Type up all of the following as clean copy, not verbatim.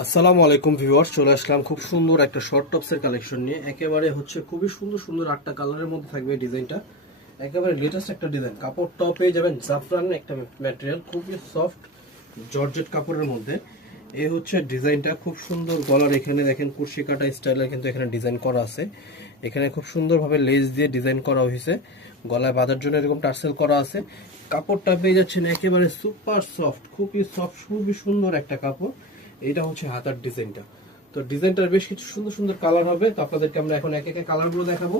আসসালামু আলাইকুম ভিউয়ার্স, চলে আসলাম খুব সুন্দর একটা শর্ট টপসের কালেকশন নিয়ে। একেবারে হচ্ছে খুবই সুন্দর সুন্দর 8টা কালারের মধ্যে থাকবে এই ডিজাইনটা। একেবারে লেটেস্ট একটা ডিজাইন, কাপড়টাও পেয়ে যাবেন জাফরান একটা ম্যাটেরিয়াল, খুবই সফট জর্জেট কাপড়ের মধ্যে। এই হচ্ছে ডিজাইনটা, খুব সুন্দর গলার এখানে দেখেন কুর্শি কাটা স্টাইলে কিন্তু এখানে ডিজাইন করা আছে। এখানে খুব সুন্দরভাবে লেস দিয়ে ডিজাইন করা হয়েছে, গলায় বাঁধার জন্য এরকম টার্সেল করা আছে। কাপড়টা পেয়ে যাচ্ছেন একেবারে সুপার সফট, খুবই সফট, খুবই সুন্দর একটা কাপড়। এটা হচ্ছে হাতার ডিজাইনটা। তো ডিজাইনটার বেশ কিছু সুন্দর সুন্দর কালার হবে, তো আপনাদেরকে আমরা এখন এক একে কালারগুলো দেখাবো।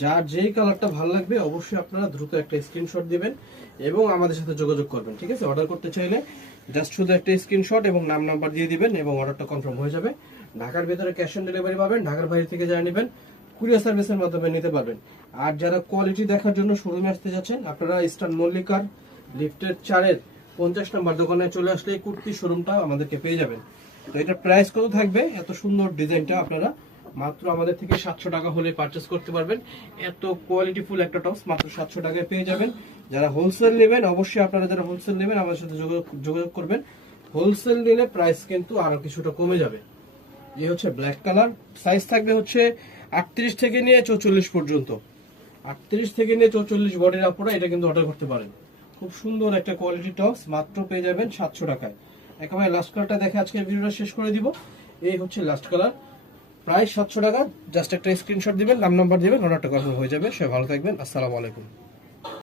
যার যেই কালারটা ভালো লাগবে অবশ্যই আপনারা দ্রুত একটা স্ক্রিনশট দিবেন এবং আমাদের সাথে যোগাযোগ করবেন। ঠিক আছে, অর্ডার করতে চাইলে জাস্ট শুধু একটা স্ক্রিনশট এবং নাম নাম্বার দিয়ে দিবেন এবং অর্ডারটা কনফার্ম হয়ে যাবে। ঢাকার ভেতরে ক্যাশ অন ডেলিভারি পাবেন, ঢাকার বাইরে থেকে যারা নেবেন কুরিয়ার সার্ভিসের মাধ্যমে নিতে পারবেন। আর যারা কোয়ালিটি দেখার জন্য শোরুমে আসতে যাচ্ছেন, আপনারা ইস্টার্ন মল্লিকার লিফটের 4-এর 50 নম্বর দোকানে চলে আসলে এই কুর্তি শোরুমটা আমাদেরকে পেয়ে যাবেন। তো এটার প্রাইস কত থাকবে? এত সুন্দর ডিজাইনটা আপনারা মাত্র আমাদের থেকে 700 টাকা হলে পারচেস করতে পারবেন। এত কোয়ালিটিফুল একটা টপস মাত্র 700 টাকায় পেয়ে যাবেন। যারা হোলসেল নেবেন অবশ্যই আপনারা যারা হোলসেল নেবেন আমাদের সাথে যোগাযোগ করবেন। হোলসেল নিলে প্রাইস কিন্তু আরো কিছুটা কমে যাবে। এই হচ্ছে ব্ল্যাক কালার, সাইজ থাকবে হচ্ছে 38 থেকে নিয়ে 44 পর্যন্ত। 38 থেকে নিয়ে 44 বডির আপনারা এটা কিন্তু অর্ডার করতে পারেন। খুব সুন্দর একটা কোয়ালিটি টপস মাত্র পেয়ে যাবেন 700 টাকায়। একেবারে লাস্ট কালারটা দেখে আজকে ভিডিওটা শেষ করে দিব। এই হচ্ছে লাস্ট কালার, প্রাইস 700 টাকা। জাস্ট একটা স্ক্রিনশট দিবেন, নাম নাম্বার দিবেন, অর্ডারটা কনফার্ম হয়ে যাবে। সবাই ভালো থাকবেন, আসসালামু আলাইকুম।